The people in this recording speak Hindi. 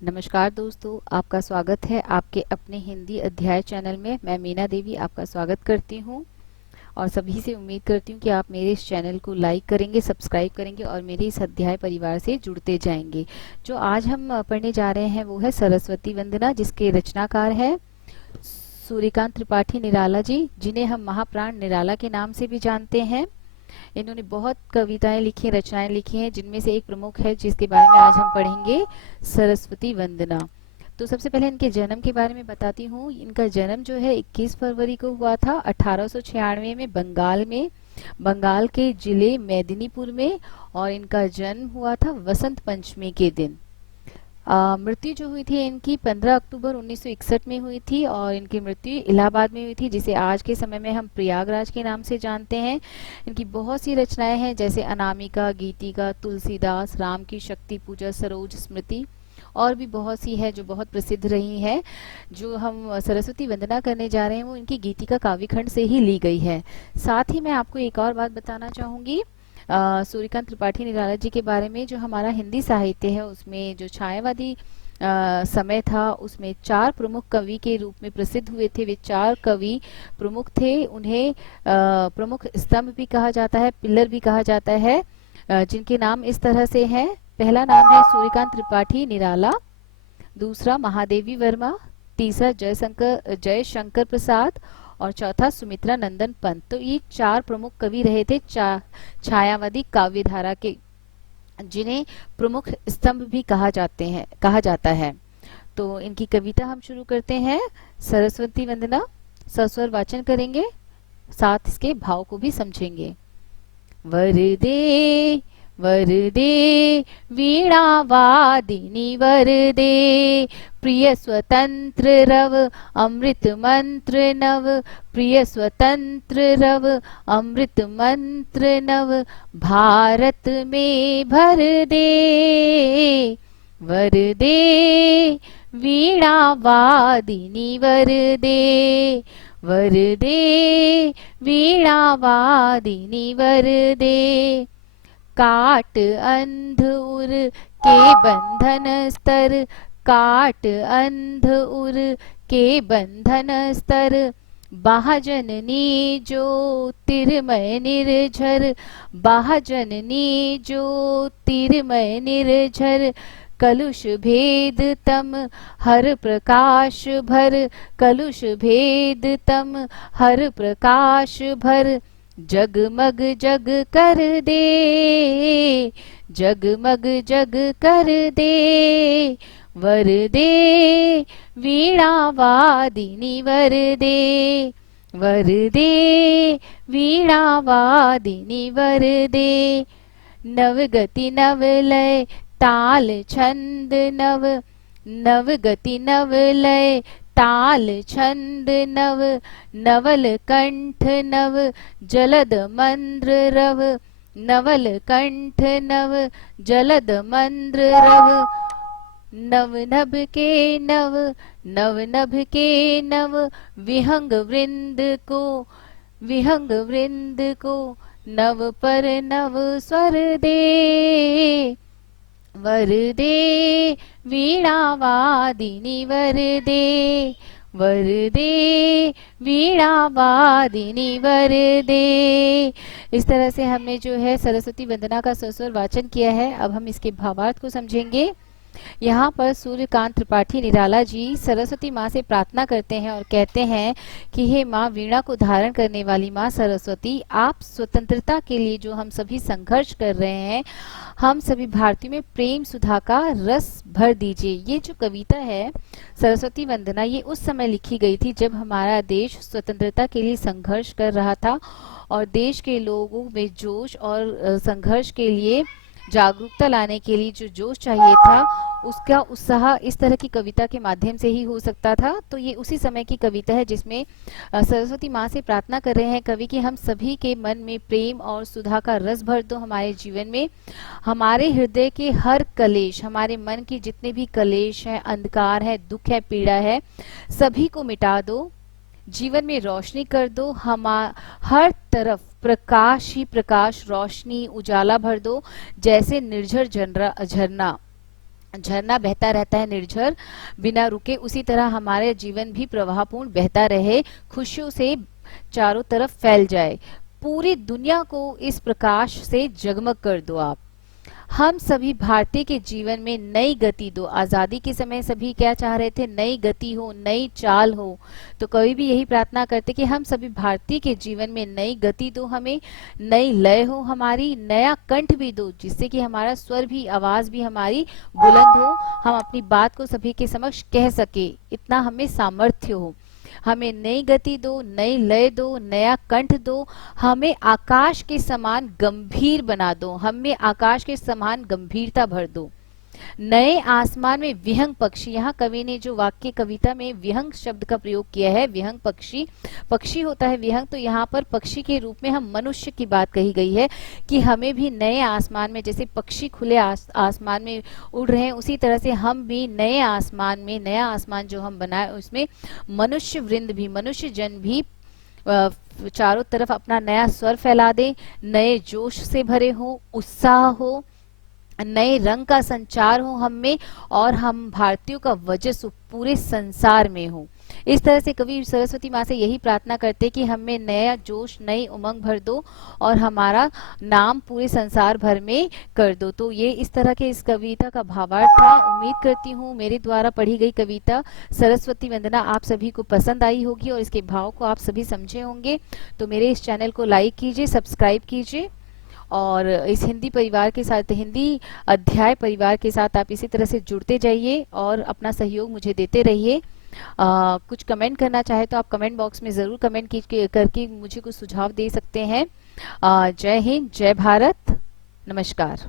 नमस्कार दोस्तों, आपका स्वागत है आपके अपने हिंदी अध्याय चैनल में। मैं मीना देवी आपका स्वागत करती हूं और सभी से उम्मीद करती हूं कि आप मेरे इस चैनल को लाइक करेंगे, सब्सक्राइब करेंगे और मेरे इस अध्याय परिवार से जुड़ते जाएंगे। जो आज हम पढ़ने जा रहे हैं वो है सरस्वती वंदना, जिसके रचनाकार है सूर्यकांत त्रिपाठी निराला जी, जिन्हें हम महाप्राण निराला के नाम से भी जानते हैं। इन्होंने बहुत कविताएं लिखी, रचनाएं लिखी हैं, जिनमें से एक प्रमुख है जिसके बारे में आज हम पढ़ेंगे, सरस्वती वंदना। तो सबसे पहले इनके जन्म के बारे में बताती हूँ। इनका जन्म जो है 21 फरवरी को हुआ था 1896 में बंगाल के जिले मेदिनीपुर में, और इनका जन्म हुआ था वसंत पंचमी के दिन। मृत्यु जो हुई थी इनकी 15 अक्टूबर 1961 में हुई थी, और इनकी मृत्यु इलाहाबाद में हुई थी, जिसे आज के समय में हम प्रयागराज के नाम से जानते हैं। इनकी बहुत सी रचनाएं हैं, जैसे अनामिका, गीतिका, तुलसीदास, राम की शक्ति पूजा, सरोज स्मृति, और भी बहुत सी है जो बहुत प्रसिद्ध रही है। जो हम सरस्वती वंदना करने जा रहे हैं वो इनकी गीतिका काव्यखंड से ही ली गई है। साथ ही मैं आपको एक और बात बताना चाहूंगी सूर्यकांत त्रिपाठी निराला जी के बारे में। जो हमारा हिंदी साहित्य है उसमें जो छायावादी समय था, उसमें 4 प्रमुख कवि के रूप में प्रसिद्ध हुए थे। वे 4 कवि प्रमुख थे। उन्हें प्रमुख स्तंभ भी कहा जाता है, पिलर भी कहा जाता है, जिनके नाम इस तरह से हैं। पहला नाम है सूर्यकांत त्रिपाठी निराला, दूसरा महादेवी वर्मा, तीसरा जयशंकर प्रसाद, और चौथा सुमित्रा नंदन पंत। तो ये 4 प्रमुख कवि रहे थे छायावादी काव्य धारा के, जिन्हें प्रमुख स्तंभ भी कहा जाता है। तो इनकी कविता हम शुरू करते हैं। सरस्वती वंदना सस्वर वाचन करेंगे, साथ इसके भाव को भी समझेंगे। वरदे वरदे वीणा वादिनी वरदे, प्रिय स्वतंत्र रव अमृत मंत्र नव, प्रिय स्वतंत्र रव अमृत मंत्र नव, भारत में भर दे। वरदे वीणा वादिनी वरदे, वरदे वीणा वादिनी वरदे, काट अंध उर के बंधन स्तर, काट अंध उर के बंधन स्तर, बाहजननी ज्योतिर्मय निर्झर, बाहजननी ज्योतिर्मय निर्झर, कलुष भेद तम हर प्रकाश भर, कलुष भेद तम हर प्रकाश भर, जगमग जग कर दे, जगमग जग कर दे। वरदे वीणा वादिनी वरदे, वरदे वीणा वादिनी वरदे, नवगति नवलय ताल छंद नव, नवगति नवलय ताल छंद नव, नवल कंठ नव जलद मंद्र रव, नवल कंठ नव जलद मंद्र रव, नव नभ के नव, नव नभ के नव, विहंग वृंद को, विहंग वृंद को, नव पर नव स्वर दे। वरदे वीणा वादिनी वरदे, वरदे वीणा वादिनी वरदे। इस तरह से हमने जो है सरस्वती वंदना का सस्वर वाचन किया है। अब हम इसके भावार्थ को समझेंगे। यहाँ पर सूर्यकांत त्रिपाठी निराला जी सरस्वती माँ से प्रार्थना करते हैं और कहते हैं कि हे माँ, वीणा को धारण करने वाली माँ सरस्वती, आप स्वतंत्रता के लिए जो हम सभी संघर्ष कर रहे हैं, हम सभी भारतीयों में प्रेम सुधा का रस भर दीजिए। ये जो कविता है सरस्वती वंदना, ये उस समय लिखी गई थी जब हमारा देश स्वतंत्रता के लिए संघर्ष कर रहा था, और देश के लोगों में जोश और संघर्ष के लिए जागरूकता लाने के लिए जो जोश चाहिए था, उसका उत्साह इस तरह की कविता के माध्यम से ही हो सकता था। तो ये उसी समय की कविता है जिसमें सरस्वती माँ से प्रार्थना कर रहे हैं कवि कि हम सभी के मन में प्रेम और सुधा का रस भर दो हमारे जीवन में, हमारे हृदय के हर कलेश, हमारे मन की जितने भी कलेश है, अंधकार है, दुख है, पीड़ा है, सभी को मिटा दो, जीवन में रोशनी कर दो, हर तरफ प्रकाश ही प्रकाश, रोशनी, उजाला भर दो, जैसे निर्झर झरना। झरना बहता रहता है निर्झर बिना रुके, उसी तरह हमारे जीवन भी प्रवाहपूर्ण बहता रहे, खुशियों से चारों तरफ फैल जाए। पूरी दुनिया को इस प्रकाश से जगमग कर दो आप। हम सभी भारतीय के जीवन में नई गति दो। आजादी के समय सभी क्या चाह रहे थे? नई गति हो, नई चाल हो। तो कवि भी यही प्रार्थना करते कि हम सभी भारतीय के जीवन में नई गति दो, हमें नई लय हो, हमारी नया कंठ भी दो, जिससे कि हमारा स्वर भी, आवाज भी हमारी बुलंद हो, हम अपनी बात को सभी के समक्ष कह सके, इतना हमें सामर्थ्य हो। हमें नई गति दो, नई लय दो, नया कंठ दो, हमें आकाश के समान गंभीर बना दो, हमें आकाश के समान गंभीरता भर दो। नए आसमान में विहंग पक्षी, यहाँ कवि ने जो वाक्य कविता में विहंग शब्द का प्रयोग किया है, विहंग पक्षी, पक्षी होता है विहंग, तो यहाँ पर पक्षी के रूप में हम मनुष्य की बात कही गई है कि हमें भी नए आसमान में, जैसे पक्षी खुले आसमान में उड़ रहे हैं, उसी तरह से हम भी नए आसमान में, नया आसमान जो हम बनाए उसमें मनुष्य वृंद भी, मनुष्य जन भी चारों तरफ अपना नया स्वर फैला दे, नए जोश से भरे हो, उत्साह हो, नए रंग का संचार हो हम में, और हम भारतीयों का वर्चस्व पूरे संसार में हो। इस तरह से कवि सरस्वती माँ से यही प्रार्थना करते कि हमें नया जोश, नई उमंग भर दो और हमारा नाम पूरे संसार भर में कर दो। तो ये इस तरह के इस कविता का भावार्थ था। उम्मीद करती हूँ मेरे द्वारा पढ़ी गई कविता सरस्वती वंदना आप सभी को पसंद आई होगी और इसके भाव को आप सभी समझे होंगे। तो मेरे इस चैनल को लाइक कीजिए, सब्सक्राइब कीजिए, और इस हिंदी परिवार के साथ, हिंदी अध्याय परिवार के साथ आप इसी तरह से जुड़ते जाइए और अपना सहयोग मुझे देते रहिए। कुछ कमेंट करना चाहे तो आप कमेंट बॉक्स में ज़रूर कमेंट करके मुझे कुछ सुझाव दे सकते हैं। जय हिंद, जय भारत, नमस्कार।